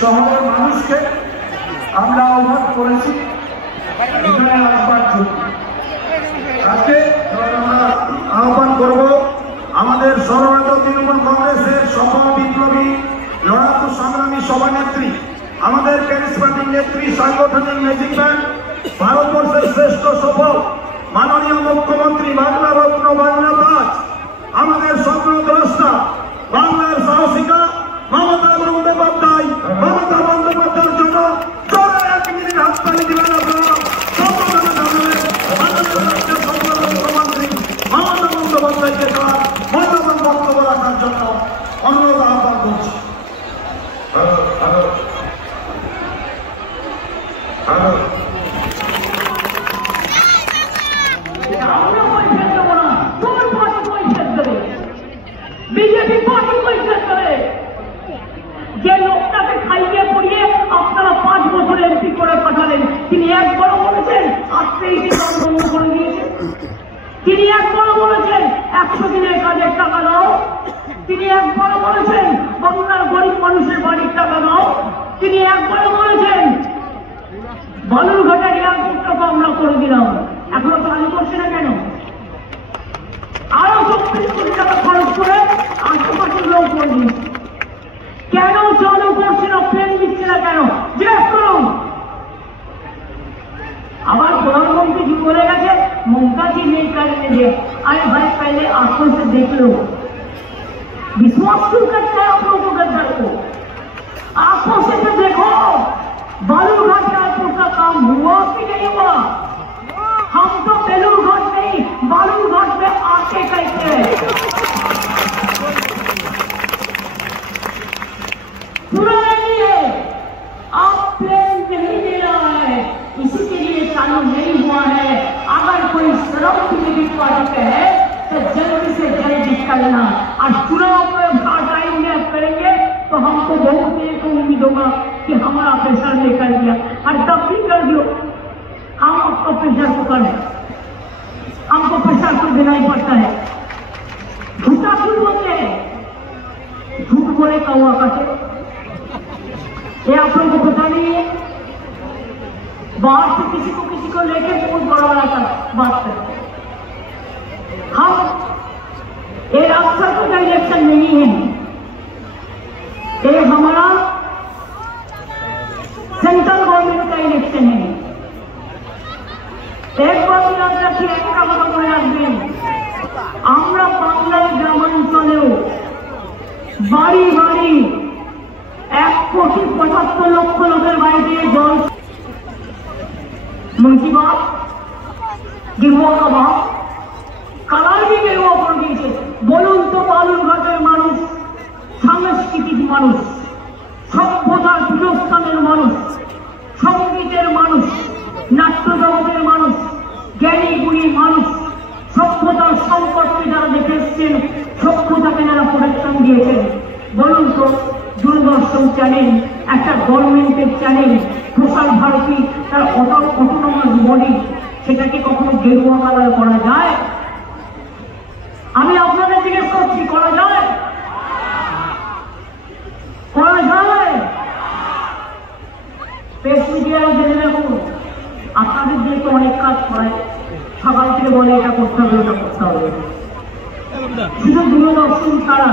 শহরের মানুষকে আমরা আহ্বান করেছি এখানে আসবার জন্য। আজকে আমরা আহ্বান করব আমাদের সর্বভারতীয় তৃণমূল কংগ্রেসের সফল বিপ্লবী লড়াকু সংগ্রামী সভানেত্রী, আমাদের ক্যারিজমেটিক নেত্রী, সাংগঠনিক ম্যাজিক ম্যান, ভারতবর্ষের শ্রেষ্ঠ সফল মাননীয় মুখ্যমন্ত্রী, বাংলা রত্ন, বাংলা তাজ, আমাদের স্বপ্নদ্রষ্টা, বাংলার সাহসিকা মমতা বন্দ্যোপাধ্যায়। মমতা বন্দ্যোপাধ্যায়ের জন্য জোরে এক মিনিট হাততালি দিবেন আপনারা। মুখ্যমন্ত্রী মমতা বন্দ্যোপাধ্যায়কে তার মূল্যবান বক্তব্য রাখার জন্য অনুরোধ আহ্বান করছি। বিজেপি পার্টি পরিষ্কার করে যে লোকটাকে খাইয়ে পড়িয়ে আপনারা 5 বছর এমপি করে পাঠালেন, তিনি একবারও বলেছেন আজকেই বন্ধ করে দিয়েছেন? তিনি একবারও বলেছেন 100 দিনের কাজের টাকা দাও? তিনি একবারও বলেছেন বাংলার গরিব মানুষের বাড়ির টাকা দাও? তিনি একবারও বলেছেন বালুরঘাটের এয়ারপোর্টটাকে আমরা করে দিলাম? এখনো চালু করছে না কেন? আরো 24 কোটি টাকা খরচ করে আশেপাশের লোক করে দিচ্ছে। কেন চালু করছে না, প্লেন দিচ্ছে না কেন? জিজ্ঞেস করুন। আবার प्रधानमंत्री जी बोले गए ममता जी नहीं कर लीजिए। अरे भाई पहले आंखों से देख लो, विश्वास क्यों करते हैं आप लोगों के घर को? आंखों से तो देखो बालूरघाट एयरपोर्ट का काम हुआ कि नहीं हुआ? हम तो बेलूरघाट नहीं बालूरघाट में आके कहते हैं। पुराने लिए आप प्लेन नहीं दे रहा है, इसी के लिए चालू नहीं हुआ है। अगर कोई सड़क की टिकट पार्टी है तो जल्दी से जल्द निकलना। और चुनाव में टाइम में करेंगे तो हमको बहुत एक उम्मीद होगा कि हमारा प्रेशर निकल गया, और तब भी कर दो। हम आपको प्रेशर को करें, हमको प्रेशर तो देना ही पड़ता है। झूठा क्यों बोलते हैं? झूठ बोले कौवा काटे, ये आप लोगों को पता नहीं है? बाहर से किसी को लेके बहुत बड़ा बड़ा बात करते हैं। हम ये राष्ट्रपति का इलेक्शन नहीं है, ये हमारा सेंट्रल गवर्नमेंट का इलेक्शन है। एक बात याद रखिए, एक কথা মনে রাখবেন, আমরা বাংলার গ্রামাঞ্চলেও বাড়ি বাড়ি 1,75,00,000 লোকের বাড়িতে জল, মুন্সিবাদ, গেরুয়া কাবাব, কালার भी গেরুয়া করে দিয়েছে। বলুন তো বালুরঘাটের মানুষ সাংস্কৃতিক মানুষ, সভ্যতার পীঠস্থানের মানুষ, সঙ্গীতের মানুষ, নাট্য জগতের মানুষ, জ্ঞানী গুণী মানুষ, সভ্যতার সম্পর্কে যারা দেখে এসছেন, সভ্যতাকে যারা প্রোটেকশন দিয়েছেন, বলুন তো দূরদর্শন চ্যানেল একটা গভর্নমেন্টের চ্যানেল, প্রসার ভারতী তার অটোনমাস বডি, সেটাকে কখনো গেরুয়া কালার করা যায়? আমি আপনাদের জিজ্ঞেস করছি, করা যায়? করা যায়? প্রেস মিডিয়ায় জেনে রাখুন, আপনাদের দিয়ে তো অনেক কাজ করায়, সবাই থেকে বলে এটা করতে হবে, ওটা করতে হবে। শুধু দূরদর্শন ছাড়া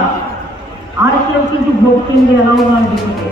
আর কেউ কিন্তু ভোট কেন্দ্রে এলাও না দিতে।